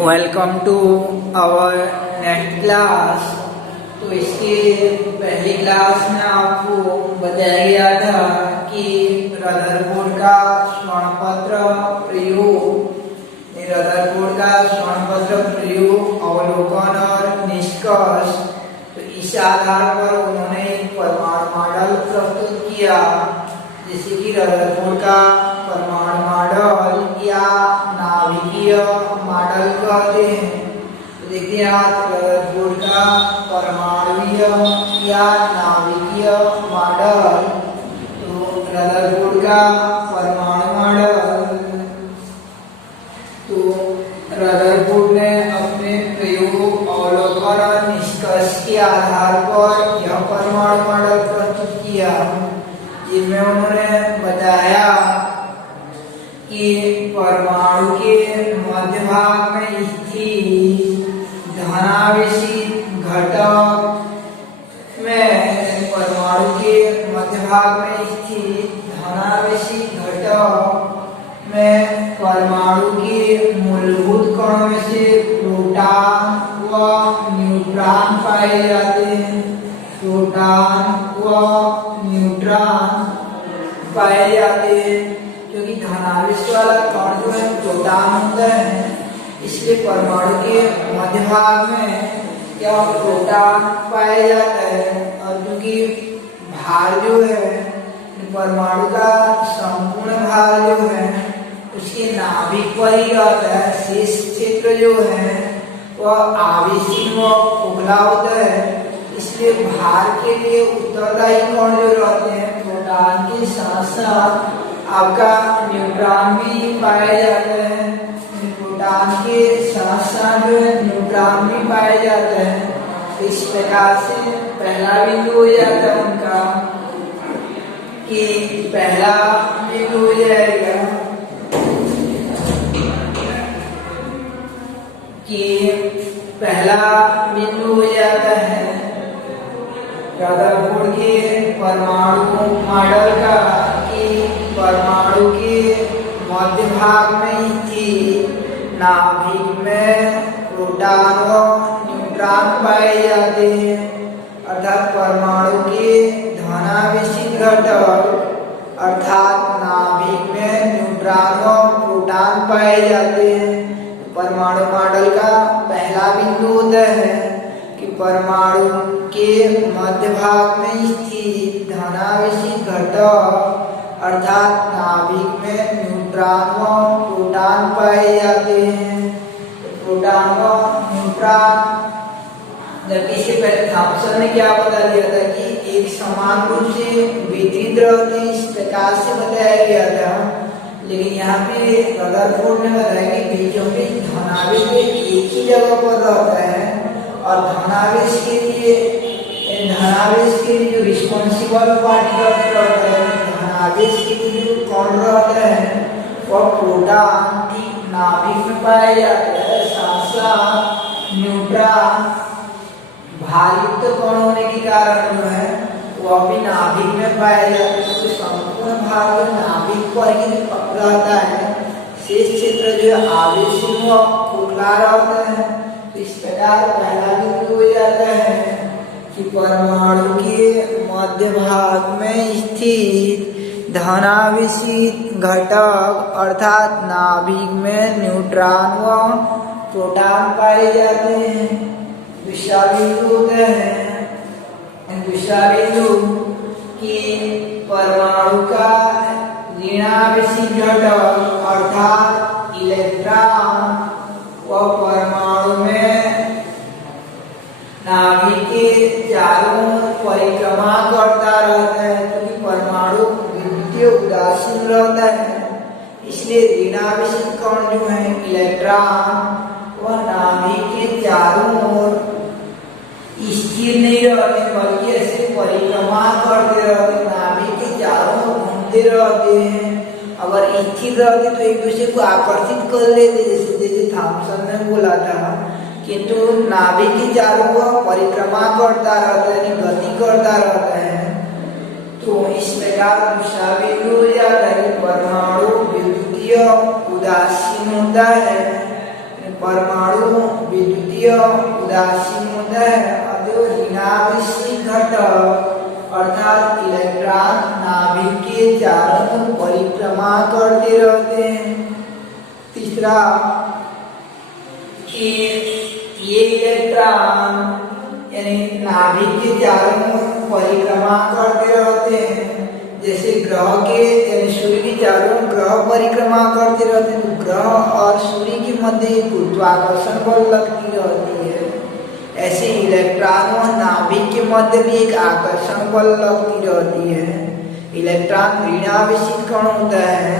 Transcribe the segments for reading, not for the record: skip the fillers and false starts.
Welcome to our next class. तो इसके पहली क्लास में आपको बताया गया था कि रदरफोर्ड का स्वर्णपत्र प्रयोग, रदरफोर्ड का स्वर्णपत्र प्रयोग, अवलोकन और निष्कर्ष। तो इस आधार पर उन्होंने एक परमाणु मॉडल प्रस्तुत किया, जैसे कि रदरफोर्ड का परमाणु मॉडल या नाभिकीय मॉडल कहते हैं। तो देखिए आप रदरफोर्ड का परमाणुीय या नाभिकीय मॉडल। तो रदरफोर्ड का परमाणु मॉडल, तो रदरफोर्ड ने अपने प्रयोग, अवलोकन और निष्कर्ष के आधार पर यह परमाणु मॉडल प्रस्तुत किया, जिसमें उन्होंने बताया कि परमाणु के मध्य भाग में स्थित धनावेशित घटक में, परमाणु के मध्य भाग में स्थित धनावेशित घटक में परमाणु के मूलभूत कणों में से प्रोटॉन व न्यूट्रॉन पाए जाते हैं। प्रोटॉन व न्यूट्रॉन पाए जाते हैं, क्योंकि धनावेश वाला कण जो है प्रोटॉन होता है, इसलिए परमाणु के मध्य भाग में क्या प्रोटॉन पाया जाता है। और क्योंकि भार जो है परमाणु का संपूर्ण भार जो है उसके नाभिक पर ही रहता है, शेष क्षेत्र जो है वह आवेशित व खोखला होता है, इसलिए भार के लिए उत्तरदायी कण जो रहते हैं प्रोटॉन के साथ साथ आपका न्यूट्रॉन भी पाए जाते हैं। प्रोटॉन के साथ साथ जो है न्यूट्रॉन भी पाए जाते हैं। इस प्रकार से पहला बिंदु हो जाता है उनका कि पहला बिंदु हो जाएगा कि पहला बिंदु हो जाता है रदरफोर्ड के परमाणु मॉडल का कि परमाणु के मध्य भाग में स्थित नाभिक में प्रोटॉन व न्यूट्रॉन पाए जाते हैं, अर्थात परमाणु के धनावेशित घटक अर्थात नाभिक में न्यूट्रॉन व प्रोटॉन पाए जाते हैं। परमाणु मॉडल का पहला बिंदु होता है कि परमाणु के मध्य भाग में स्थित धनावेशित घटक अर्थात नाभिक में न्यूट्रॉन व प्रोटॉन पाए जाते हैं। प्रोटॉन व न्यूट्रॉन, जबकि इससे पहले थॉम्सन ने क्या बता दिया था कि एक समान रूप से वितरित रहते हैं, इस प्रकार से बताया गया था। लेकिन यहाँ पे रदरफोर्ड ने बताया कि बीचों बीच धनावेश एक ही जगह पर रहता है, और धनावेश के लिए जो रिस्पॉन्सिबल पार्टिकल रहता है, धनावेश के लिए जो कण रहता है वह प्रोटॉन ठीक नाभिक में पाया जाता है। साथ साथ न्यूट्रॉन भारीयुक्त कण होने के कारण जो है वह भी नाभिक में पाया जाता है, तो संपूर्ण भाग नाभिक पर ही रहता है, शेष क्षेत्र जो आवेशित व खोखला रहता है। इस प्रकार पहला बिंदु हो जाता है कि परमाणु के मध्य भाग में स्थित धनावेशित घटक अर्थात नाभिक में न्यूट्रॉन व प्रोटॉन पाए जाते हैं। दूसरा बिंदु होता है कि परमाणु का ऋणावेशित घटक अर्थात इलेक्ट्रॉन व परमाणु में नाभिक के चारों परिक्रमा करता रहता है, क्योंकि परमाणु विद्युतीय उदासीन रहता है, इसलिए ऋणावेशित कण जो है इलेक्ट्रॉन वह नाभिक के चारों ओर स्थिर नहीं रहते, बल्कि ऐसे परिक्रमा करते रहते, नाभिक के चारों ओर घूमते रहते हैं। अगर स्थिर रहते तो एक दूसरे को आकर्षित कर लेते, जैसे थॉम्सन ने बोला था, किंतु नाभिक के चारों ओर परिक्रमा करता रहता है, गति करता रहता है। तो इस प्रकार दूसरा बिंदु हो जाता है परमाणु विद्युतीय उदासीन होता है। परमाणु विद्युतीय उदासीन होता है और जो ऋणावेशी घटक अर्थात इलेक्ट्रॉन नाभिक के चारों ओर परिक्रमा करते रहते हैं। तीसरा कि ये इलेक्ट्रॉन यानी नाभिक के चारों ओर परिक्रमा करते रहते हैं, जैसे ग्रह के यानी सूर्य के चारों ओर ग्रह परिक्रमा करते रहते हैं, तो ग्रह और सूर्य के मध्य गुरुत्वाकर्षण बल लगती रहती है। ऐसे इलेक्ट्रॉन और नाभिक के मध्य भी एक आकर्षण बल लगती रहती है। इलेक्ट्रॉन ऋणावेशित कण होता है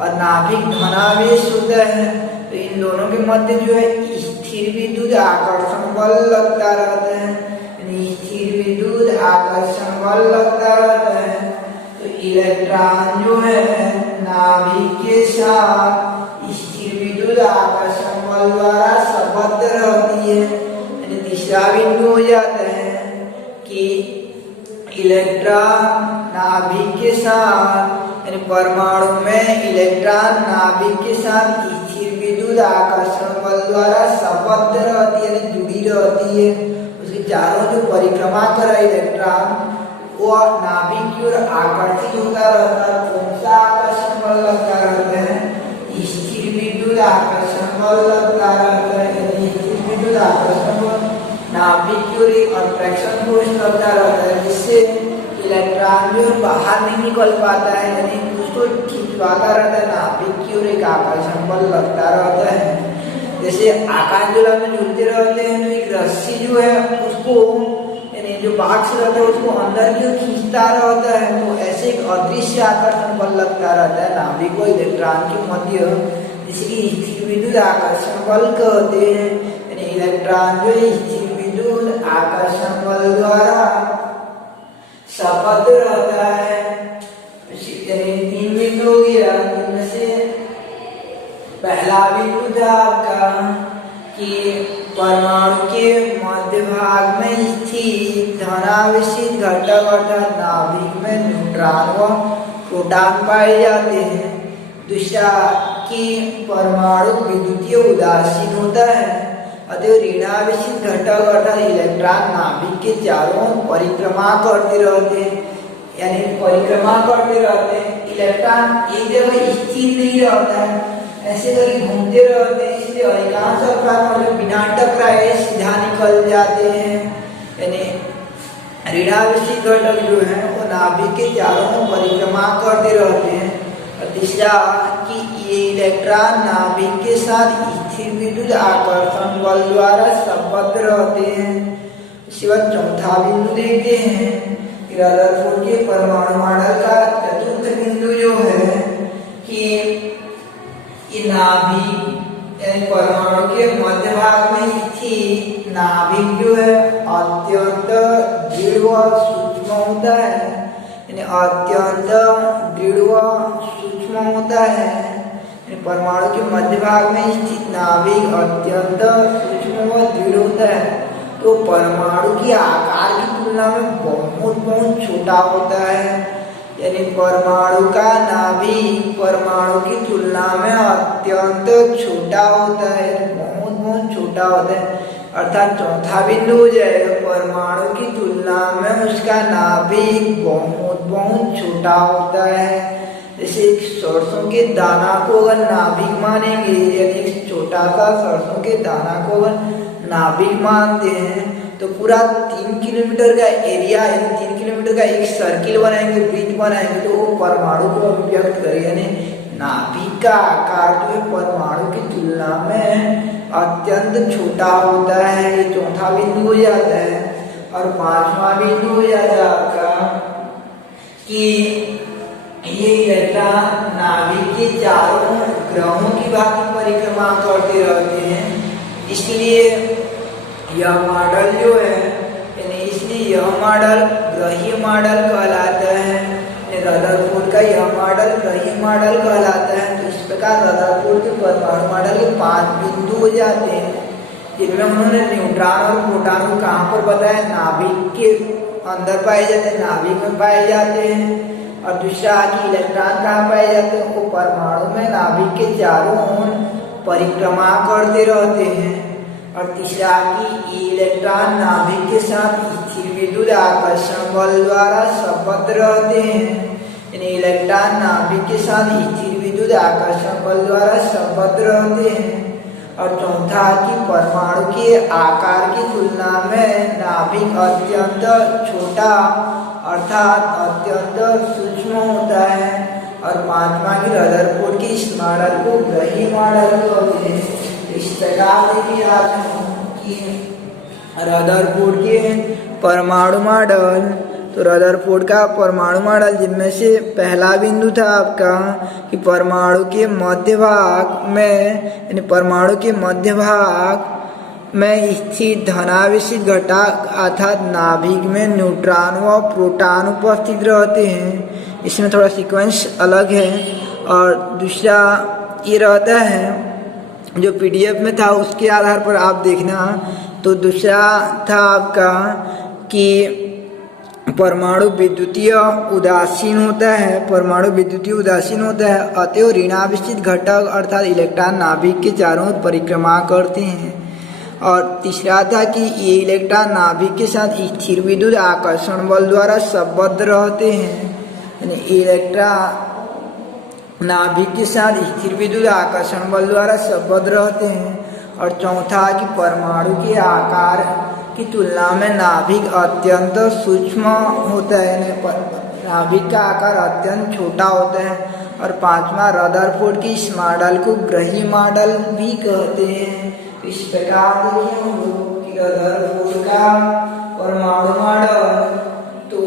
और नाभिक धनावेश होता है, तो इन दोनों के मध्य जो है स्थिर विद्युत आकर्षण बल लगता रहता है। स्थिर विद्युत आकर्षण बल लगता रहता है, तो इलेक्ट्रॉन जो है नाभिक के साथ स्थिर विद्युत आकर्षण बल द्वारा संबद्ध रहती है। तीसरा बिंदु हो जाता है कि इलेक्ट्रॉन नाभिक के साथ यानी परमाणु में इलेक्ट्रॉन नाभिक के साथ स्थिर विद्युत आकर्षण बल द्वारा संबद्ध रहती है, यानी जुड़ी रहती है। उसके चारों जो परिक्रमा कर रहा है इलेक्ट्रॉन वो नाभिक की ओर आकर्षित होता रहता है। कौन सा आकर्षण बल लगता रहता है? स्थिर विद्युत आकर्षण बल लगता रहता है। स्थिर विद्युत आकर्षण बल नाभिक की ओर एक अट्रैक्शन फोर्स लगता रहता है, जिससे इलेक्ट्रॉन जो बाहर नहीं निकल पाता है, यानी उसको खिंचवाता रहता है। नाभिक की ओर एक आकर्षण बल लगता रहता है। जैसे आकाश गोला में झूलते रहते हैं, तो एक रस्सी जो है उसको यानी जो बाक्स रहता है उसको अंदर की ओर खींचता रहता है, तो ऐसे एक अदृश्य आकर्षण बल लगता रहता है नाभिक और इलेक्ट्रॉन के मध्य, जिसकी स्थिर विद्युत आकर्षण बल कहते हैं। यानी इलेक्ट्रॉन जो स्थिर विद्युत आकर्षण बल द्वारा संबद्ध रहता है। यानी तीन बिंदु हो गया, इनमें से पहला बिंदु था आपका कि परमाणु के मध्य भाग में स्थित धनावेशित घटक अर्थात नाभिक में न्यूट्रॉन व प्रोटॉन पाए जाते हैं। दूसरा कि परमाणु विद्युतीय उदासीन होता है, अतः ऋणावेशित घटक अर्थात इलेक्ट्रॉन नाभिक के चारों ओर परिक्रमा करते रहते हैं, यानी परिक्रमा करते रहते हैं। इलेक्ट्रॉन एक जगह स्थिर नहीं रहता है, ऐसे करके घूमते रहते हैं, इसलिए अधिकांश अल्ट्रासोनिक बिना टकराए सीधा निकल जाते हैं। यानी ऋणावेशित घटक जो है वो नाभिक के चारों ओर परिक्रमा करते रहते हैं। और तीसरा कि ये इलेक्ट्रॉन नाभिक के साथ स्थिर विद्युत आकर्षण बल द्वारा संबद्ध रहते हैं। इसके बाद चौथा बिंदु देखते हैं कि रदरफोर्ड के परमाणु मॉडल का चतुर्थ बिंदु जो है कि ये नाभिक यानी परमाणु के मध्य भाग में स्थित नाभिक जो है अत्यंत दृढ़ व सूक्ष्म होता है, यानी अत्यंत दृढ़ व सूक्ष्म होता है। परमाणु के मध्य भाग में स्थित नाभिक अत्यंत सूक्ष्म व दृढ़ होता है, तो परमाणु की आकार की तुलना में बहुत छोटा होता है। यानी परमाणु का नाभिक परमाणु की तुलना में अत्यंत छोटा होता है, बहुत छोटा होता है। अर्थात चौथा बिंदु हो जाएगा परमाणु की तुलना में उसका नाभिक बहुत छोटा होता है। जैसे सरसों के दाना को अगर नाभिक मानेंगे, यानी एक छोटा सा सरसों के दाना को अगर नाभिक मानते हैं, तो पूरा 3 किलोमीटर का एरिया यानी 3 किलोमीटर का एक सर्किल बनाएंगे, वृत्त बनाएंगे, तो वो परमाणु को अभिव्यक्त करेगा। यानी नाभिक का आकार जो है परमाणु की तुलना में अत्यंत छोटा होता है। ये चौथा बिंदु हो जाता है। और पांचवा बिंदु हो जाता है आपका कि ये इलेक्ट्रॉन नाभिक के चारों ग्रहों की भांति परिक्रमा करते रहते हैं। इसलिए यह मॉडल जो है यानी इसलिए यह मॉडल ग्रहीय मॉडल कहलाता है। रदरफोर्ड का यह मॉडल ग्रहीय मॉडल कहलाता है। तो इस प्रकार रदरफोर्ड के परमाणु मॉडल के 5 बिंदु हो जाते हैं, जिनमें उन्होंने न्यूट्रॉन और प्रोटॉन को कहाँ पर बताया? नाभिक के अंदर पाए जाते हैं, नाभिक में पाए जाते हैं। और दूसरा कि इलेक्ट्रॉन कहाँ पाए जाते हैं? वो परमाणु में नाभिक के चारों ओर परिक्रमा करते रहते हैं। और तीसरा कि इलेक्ट्रॉन नाभिक के साथ स्थिर विद्युत आकर्षण बल द्वारा संबद्ध रहते हैं, यानी इलेक्ट्रॉन नाभिक के साथ स्थिर विद्युत आकर्षण बल द्वारा संबद्ध रहते हैं। और चौथा कि परमाणु के आकार की तुलना में नाभिक अत्यंत छोटा अर्थात अत्यंत सूक्ष्म होता है। और पांचवा की रदरफोर्ड की इस मॉडल को ग्रही मॉडल कहते हैं। इस प्रकार देखिए आप कि रदरफोर्ड के परमाणु मॉडल, तो रदरफोर्ड का परमाणु मॉडल जिनमें से पहला बिंदु था आपका कि परमाणु के मध्य भाग में, यानी परमाणु के मध्य भाग में स्थित धनावेशित घटक अर्थात नाभिक में न्यूट्रॉन व प्रोटॉन उपस्थित रहते हैं। इसमें थोड़ा सीक्वेंस अलग है। और दूसरा ये रहता है जो पीडीएफ में था उसके आधार पर आप देखना। तो दूसरा था आपका कि परमाणु विद्युतीय उदासीन होता है, परमाणु विद्युतीय उदासीन होता है, अतएव ऋणावेशित घटक अर्थात इलेक्ट्रॉन नाभिक के चारों ओर परिक्रमा करते हैं। और तीसरा था कि ये इलेक्ट्रॉन नाभिक के साथ स्थिर विद्युत आकर्षण बल द्वारा संबद्ध रहते हैं, यानी इलेक्ट्रॉन नाभिक के साथ स्थिर विद्युत आकर्षण बल द्वारा संबद्ध रहते हैं। और चौथा कि परमाणु के आकार की तुलना में नाभिक अत्यंत सूक्ष्म होता है, नाभिक का आकार अत्यंत छोटा होता है। और पांचवा रदरफोर्ड की इस मॉडल को ग्रही मॉडल भी कहते हैं। इस प्रकार देखिए हम लोग कि रदरफोर्ड का परमाणु मॉडल, तो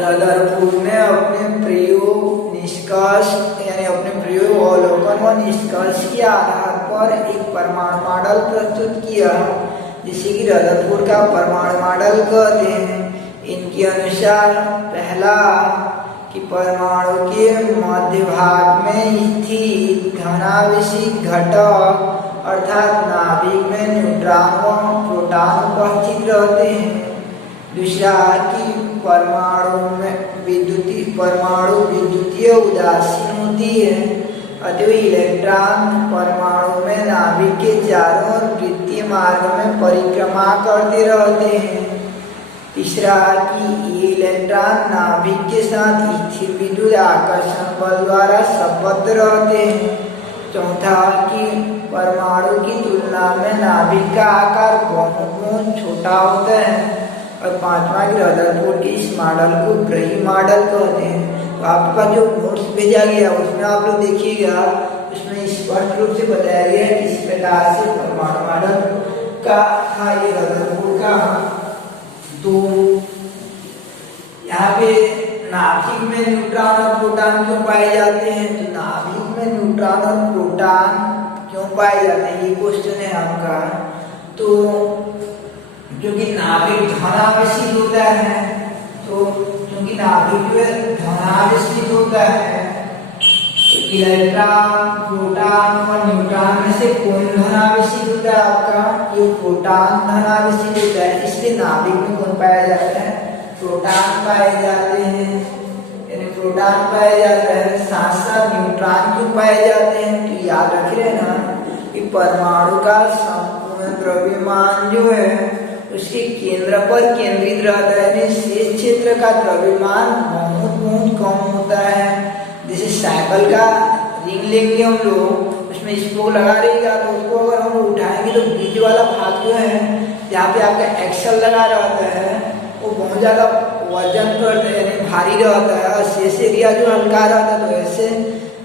रदरफोर्ड ने अपने प्रयोग निष्कर्ष यानी अपने प्रयोग अवलोकन व निष्कर्ष के आधार पर एक परमाणु मॉडल प्रस्तुत किया जिसे कि रदरफोर्ड का परमाणु मॉडल कहते हैं। इनके अनुसार पहला कि परमाणु के मध्य भाग में स्थित धनावेशित घटक अर्थात नाभिक में न्यूट्रॉन व प्रोटॉन उपस्थित रहते हैं। दूसरा कि परमाणु विद्युतीय उदासीन होती है, अतः इलेक्ट्रॉन परमाणु में नाभिक के चारों ओर वृत्तीय मार्ग में परिक्रमा करते रहते हैं। तीसरा कि ये इलेक्ट्रॉन नाभिक के साथ स्थिर विद्युत आकर्षण बल द्वारा संबद्ध रहते हैं। चौथा कि परमाणु की तुलना में नाभिक का आकार बहुत छोटा होता है। और पांचवा कि रदरफोर्ड की इस मॉडल को ग्रही मॉडल कहते हैं। तो आपका जो नोट्स भेजा गया उसमें आप लोग देखिएगा, उसमें स्पष्ट रूप से बताया गया है किस प्रकार से परमाणु मॉडल का था ये रदरफोर्ड का। तो यहाँ पे नाभिक में न्यूट्रॉन और प्रोटॉन क्यों पाए जाते हैं, तो नाभिक में न्यूट्रॉन और प्रोटॉन क्यों पाए जाते हैं ये क्वेश्चन है आपका। तो क्योंकि नाभिक धनावेशित होता है, तो क्योंकि नाभिक में धनावेशित होता है तो इलेक्ट्रॉन प्रोटॉन और न्यूट्रॉन में से कौन धनावेशित होता है आपका, ये प्रोटॉन धनावेशित होता है। इसलिए नाभिक में कौन पाया जाता है, प्रोटॉन पाए जाते हैं, यानी प्रोटॉन पाए जाते हैं। साथ साथ न्यूट्रॉन क्यों पाए जाते हैं, तो याद रख रहे ना कि परमाणु का संपूर्ण द्रव्यमान जो है उसके केंद्र पर केंद्रित रहता है, यानी शेष क्षेत्र का द्रव्यमान बहुत कम होता है। जैसे साइकिल का रिंग लेंगे हम लोग, उसमें स्पोक लगा रहेगा तो उसको अगर हम उठाएंगे तो बीच वाला भाग जो है जहाँ पे आपका एक्सल लगा रहता है वो बहुत ज़्यादा वजन करता है, यानी भारी रहता है, और शेष एरिया जो हल्का रहता है। तो ऐसे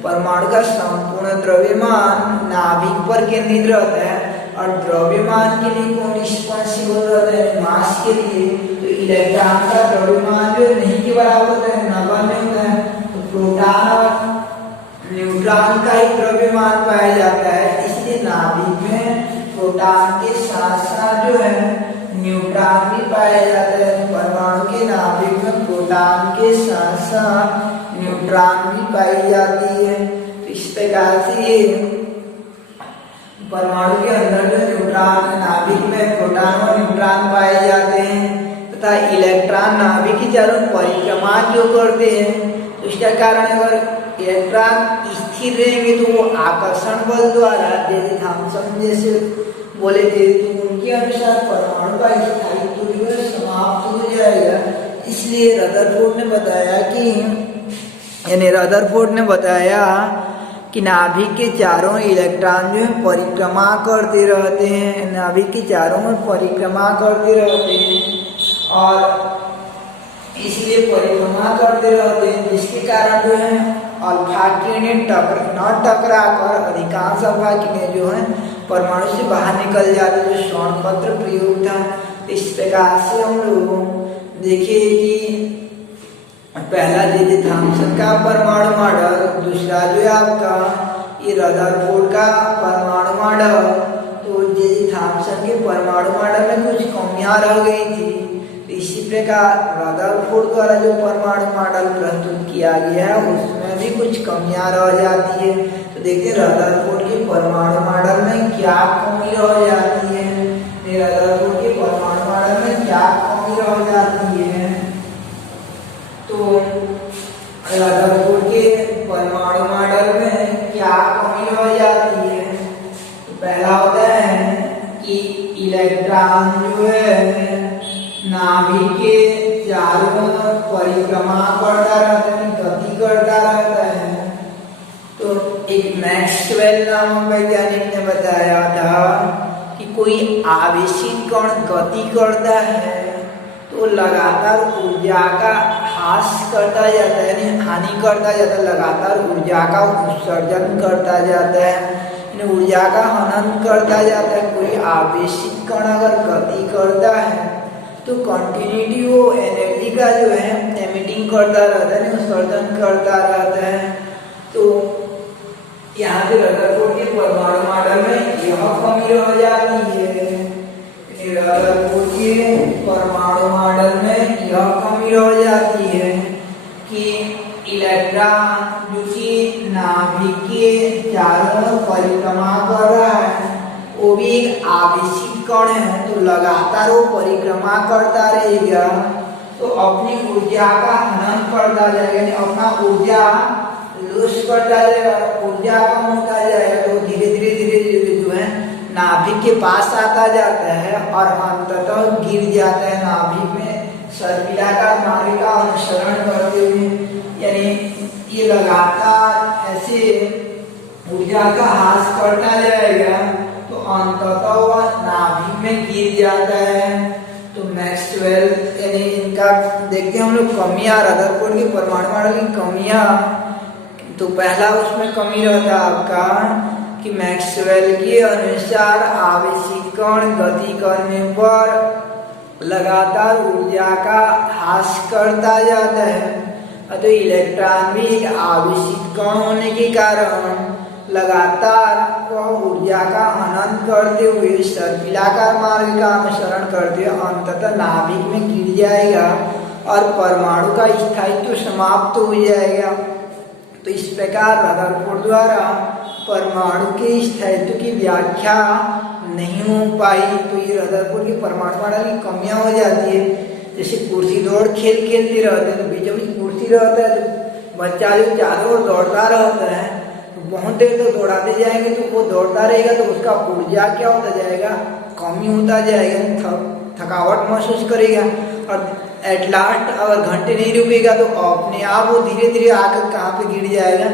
परमाणु का संपूर्ण द्रव्यमान नाभिक पर केंद्रित रहता है। और द्रव्यमान के लिए कौन रिस्पॉन्सिबल रहता है, मास के लिए, तो इलेक्ट्रॉन का द्रव्यमान जो नहीं के बराबर होता है, नगण्य होता है। तो प्रोटॉन और न्यूट्रॉन का ही द्रव्यमान पाया जाता है। इसलिए नाभिक में प्रोटॉन के साथ साथ जो है न्यूट्रॉन भी पाया जाता है। परमाणु के नाभिक में प्रोटॉन के साथ साथ न्यूट्रॉन भी पाई जाती है। तो इस प्रकार से ये परमाणु के अंदर जो न्यूट्रॉन नाभिक में प्रोटॉन और न्यूट्रॉन पाए जाते हैं तथा इलेक्ट्रॉन नाभिक की चारों परिक्रमा क्यों करते हैं, तो इसका कारण अगर इलेक्ट्रॉन स्थिर रहेंगे तो वो आकर्षण बल द्वारा, जैसे थॉमसन जैसे बोले थे, तो उनके अनुसार परमाणु का स्थायित्व जो है समाप्त हो जाएगा। इसलिए रदरफोर्ड ने बताया कि नाभिक के चारों इलेक्ट्रॉन जो है परिक्रमा करते रहते हैं, नाभिक के चारों में परिक्रमा करते रहते हैं और इसलिए परिक्रमा करते रहते हैं, जिसके कारण जो है अल्फा किरणें न टकरा कर अधिकांश अल्फा किरणें जो है परमाणु से बाहर निकल जाते, जो स्वर्ण प्रयोग था। इस प्रकार से हम लोग देखिए कि पहला जे थॉमसन का परमाणु मॉडल, दूसरा जो है आपका ये रदरफोर्ड का परमाणु मॉडल। तो जे थॉमसन के परमाणु मॉडल में कुछ कमियां रह गई थी, इसी प्रकार रदरफोर्ड द्वारा जो परमाणु मॉडल प्रस्तुत किया गया है उसमें भी कुछ कमियां रह जाती है। तो देखते रदरफोर्ड के परमाणु मॉडल में क्या कमी रह जाती है, रदरफोर्ड के परमाणु मॉडल में क्या कमी रह जाती है। तो रदरफोर्ड के परमाणु मॉडल में क्या कमी रह जाती है, तो पहला होता है कि इलेक्ट्रॉन जो है नाभिक के चारों परिक्रमा करता रहता है, गति करता रहता है। तो एक मैक्सवेल नामक वैज्ञानिक ने बताया था कि कोई आवेशित कण गति करता है तो लगातार ऊर्जा का ह्रास करता जाता है, यानी हानि करता जाता है, लगातार ऊर्जा का उत्सर्जन करता जाता है, ऊर्जा का हनन करता जाता है। कोई आवेशित कण अगर गति करता है तो कंटिन्यूटी वो एनर्जी का जो है एमिटिंग करता रहता है, उत्सर्जन करता रहता है। तो यहाँ पे रदरफोर्ड के परमाणु मॉडल में यह कमी रह जाती है, रदरफोर्ड के परमाणु मॉडल में यह कमी रह जाती है कि इलेक्ट्रॉन जो कि नाभिक के चारों परिक्रमा कर रहा है वो भी एक आवेशित कण है, तो लगातार वो परिक्रमा करता रहेगा तो अपनी ऊर्जा का हनन करता जाएगा, अपना ऊर्जा लॉस करता जाएगा, ऊर्जा कम होता जाएगा। तो धीरे धीरे जो है नाभिक के पास आता जाता है और अंततः गिर जाता है नाभिक में सर्पिलाकार मार्ग का अनुसरण करते हुए, यानी ये लगातार ऐसे ऊर्जा का ह्रास करता जाएगा तो अंततः वह नाभिक में गिर जाता है। तो मैक्सवेल यानी इनका देखते हैं हम लोग कमियां, रदरफोर्ड के परमाणु मॉडल की कमियां। तो पहला उसमें कमी रहता है आपका कि मैक्सवेल के अनुसार आवेशित कण गति करने पर लगातार ऊर्जा का ह्रास करता जाता है। तो इलेक्ट्रॉन भी एक आवेशित कण होने के कारण लगातार वह ऊर्जा का हनन करते हुए सर्पिलाकार मार्ग का अनुसरण करते हुए अंततः नाभिक में गिर जाएगा और परमाणु का स्थायित्व समाप्त हो जाएगा। तो इस प्रकार रदरफोर्ड द्वारा परमाणु के स्थायित्व की व्याख्या नहीं हो पाई। तो ये रदरफोर्ड के परमाणु मॉडल की कमियां हो जाती है। जैसे कुर्सी दौड़ खेलते रहते हैं तो बीचों बीच कुर्सी रहता है तो बच्चा जो चारों ओर दौड़ता रहता है तो बहुत देर तो दौड़ाते जाएंगे तो वो दौड़ता रहेगा तो उसका ऊर्जा क्या होता जाएगा, कमी होता जाएगा, थकावट महसूस करेगा और एट लास्ट अगर घंटे नहीं रुकेगा तो अपने आप वो धीरे धीरे आकर कहाँ पे गिर जाएगा,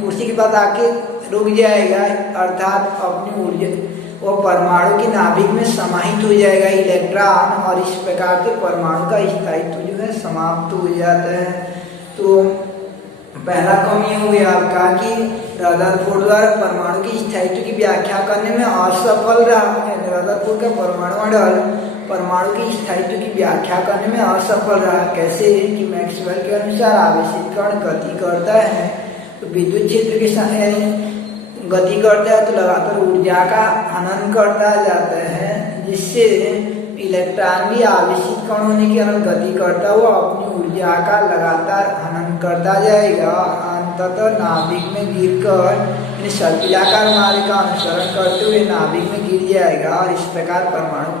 कुर्सी के पास आके रुक जाएगा, अर्थात अपनी ऊर्जा वो परमाणु के नाभिक में समाहित हो जाएगा इलेक्ट्रॉन और इस प्रकार के परमाणु का स्थायित्व जो है समाप्त हो जाता है। तो पहला कमी हो गया आपका कि रदरफोर्ड द्वारा परमाणु के स्थायित्व की व्याख्या करने में असफल रहा। रदरफोर्ड का परमाणु मॉडल परमाणु के स्थायित्व की व्याख्या करने में असफल रहा। कैसे कि मैक्सवेल के अनुसार आवेशित कण गति करता है तो विद्युत क्षेत्र के साथ गति करता है तो लगातार ऊर्जा का हनन करता जाता है, जिससे इलेक्ट्रॉन भी आवेशित कण होने के कारण गति करता हुआ अपनी ऊर्जा का लगातार हनन करता जाएगा, अंततः नाभिक में गिरकर सर्पिलाकार मार्ग का अनुसरण करते हुए नाभिक में गिर जाएगा और इस प्रकार परमाणु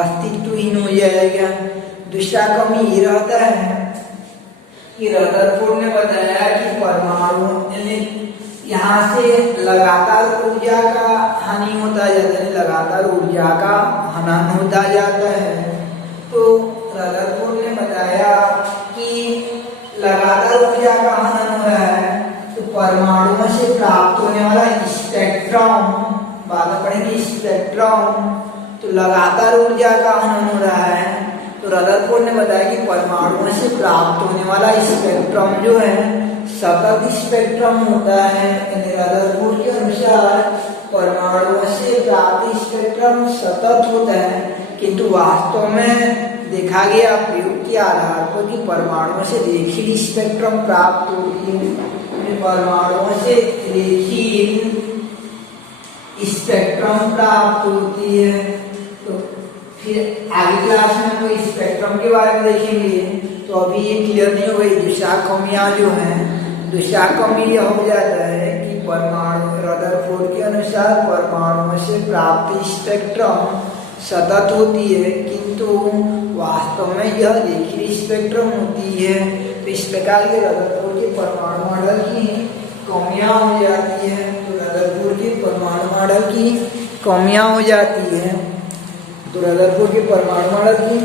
अस्तित्वहीन हो जाएगा। दूसरा कमी ये रहता है कि रदरफोर्ड ने बताया कि परमाणु यहाँ से लगातार ऊर्जा का हानि होता जाता है, लगातार ऊर्जा का हनन होता जाता है। तो रदरफोर्ड ने बताया कि लगातार ऊर्जा का हनन हो रहा है तो परमाणुओं से प्राप्त होने वाला स्पेक्ट्रम, बाद में पढ़ेंगे स्पेक्ट्रम, तो लगातार ऊर्जा का हनन हो रहा है। तो रदरफोर्ड ने बताया कि परमाणुओं से प्राप्त होने वाला स्पेक्ट्रम जो है सतत स्पेक्ट्रम होता है। यानी रदरफोर्ड के अनुसार परमाणुओं से प्राप्त स्पेक्ट्रम सतत होता है, किंतु वास्तव में देखा गया प्रयोग के आधार पर कि परमाणुओं से रेखीय स्पेक्ट्रम प्राप्त होती है। परमाणुओं से रेखीय स्पेक्ट्रम प्राप्त होती है। तो फिर आगे क्लास में हम स्पेक्ट्रम के बारे में देखेंगे। तो अभी ये क्लियर नहीं हो गई, दूसरा कमियां जो है, दूसरा कमी यह हो जाता है कि परमाणु, रदरफोर्ड के अनुसार परमाणुओं से प्राप्त स्पेक्ट्रम सतत होती है, किंतु वास्तव में यह रेखीय स्पेक्ट्रम होती है। तो इस प्रकार के रदरफोर्ड के परमाणु मॉडल की कमियां हो जाती है। तो रदरफोर्ड के परमाणु मॉडल की कमियां हो जाती है। तो रदरफोर्ड के परमाणु मॉडल की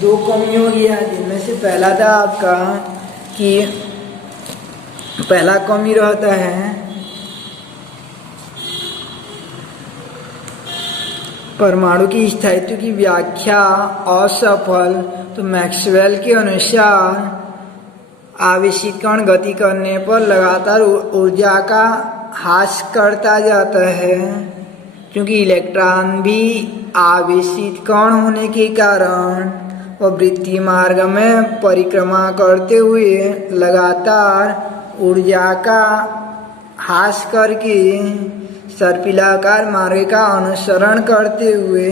दो कमी हो गया, जिनमें से पहला था आपका कि पहला कमी रहता है परमाणु की स्थायित्व की व्याख्या असफल। तो मैक्सवेल के अनुसार आवेशित कण गति करने पर लगातार ऊर्जा का ह्रास करता जाता है, क्योंकि इलेक्ट्रॉन भी आवेशित कण होने के कारण वह वृत्तीय मार्ग में परिक्रमा करते हुए लगातार ऊर्जा का ह्रास करके सर्पिलाकार मार्ग का अनुसरण करते हुए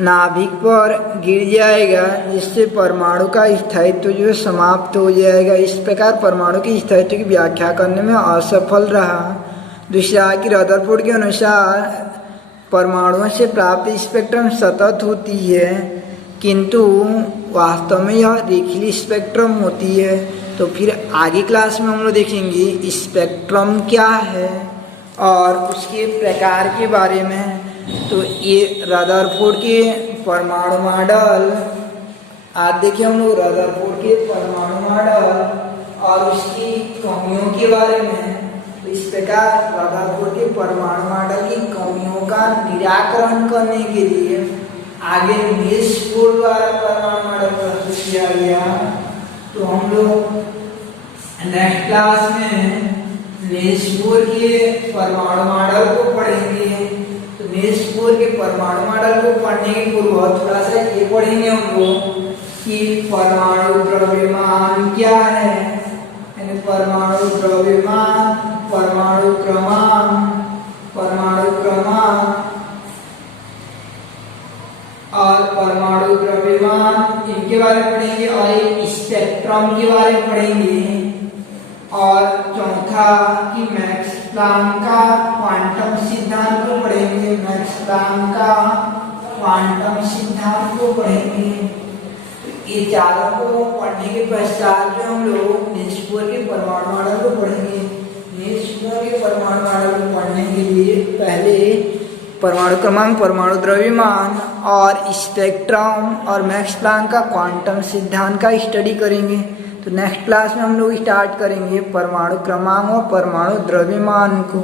नाभिक पर गिर जाएगा, जिससे परमाणु का स्थायित्व जो है समाप्त हो जाएगा। इस प्रकार परमाणु की स्थायित्व की व्याख्या करने में असफल रहा। दूसरा कि रदरफोर्ड के अनुसार परमाणुओं से प्राप्त स्पेक्ट्रम सतत होती है, किंतु वास्तव में यह रेखीय स्पेक्ट्रम होती है। तो फिर आगे क्लास में हम लोग देखेंगे स्पेक्ट्रम क्या है और उसके प्रकार के बारे में। तो ये रदरफोर्ड के परमाणु मॉडल, आज देखिए हम लोग रदरफोर्ड के परमाणु मॉडल और उसकी कमियों के बारे में। तो इस प्रकार रदरफोर्ड के परमाणु मॉडल की कमियों का निराकरण करने के लिए आगे नील्स बोर द्वारा परमाणु मॉडल प्रस्तुत किया गया। तो हम लोग नेक्स्ट क्लास में नील्स बोर के परमाणु मॉडल को पढ़ेंगे। तो नील्स बोर के परमाणु मॉडल को पढ़ने के पूर्व थोड़ा सा ये पढ़ेंगे हम लोग कि परमाणु द्रव्यमान क्या है, यानी परमाणु द्रव्यमान, परमाणु क्रमांक, परमाणु क्रमांक और परमाणु द्रव्यमान, इनके बारे में पढ़ेंगे और एक स्पेक्ट्रम के बारे में पढ़ेंगे। और चौथा कि मैक्स प्लैंक का क्वांटम सिद्धांत को पढ़ेंगे, मैक्स प्लैंक का क्वांटम सिद्धांत को पढ़ेंगे। ये चारों को पढ़ने के पश्चात जो हम लोग नील्स बोर के परमाणु मॉडल को पढ़ेंगे। नील्स बोर के परमाणु मॉडल को पढ़ने के लिए पहले परमाणु क्रमांक, परमाणु द्रव्यमान और स्पेक्ट्रम और मैक्स प्लैंक का क्वांटम सिद्धांत का स्टडी करेंगे। तो नेक्स्ट क्लास में हम लोग स्टार्ट करेंगे परमाणु क्रमांक और परमाणु द्रव्यमान को।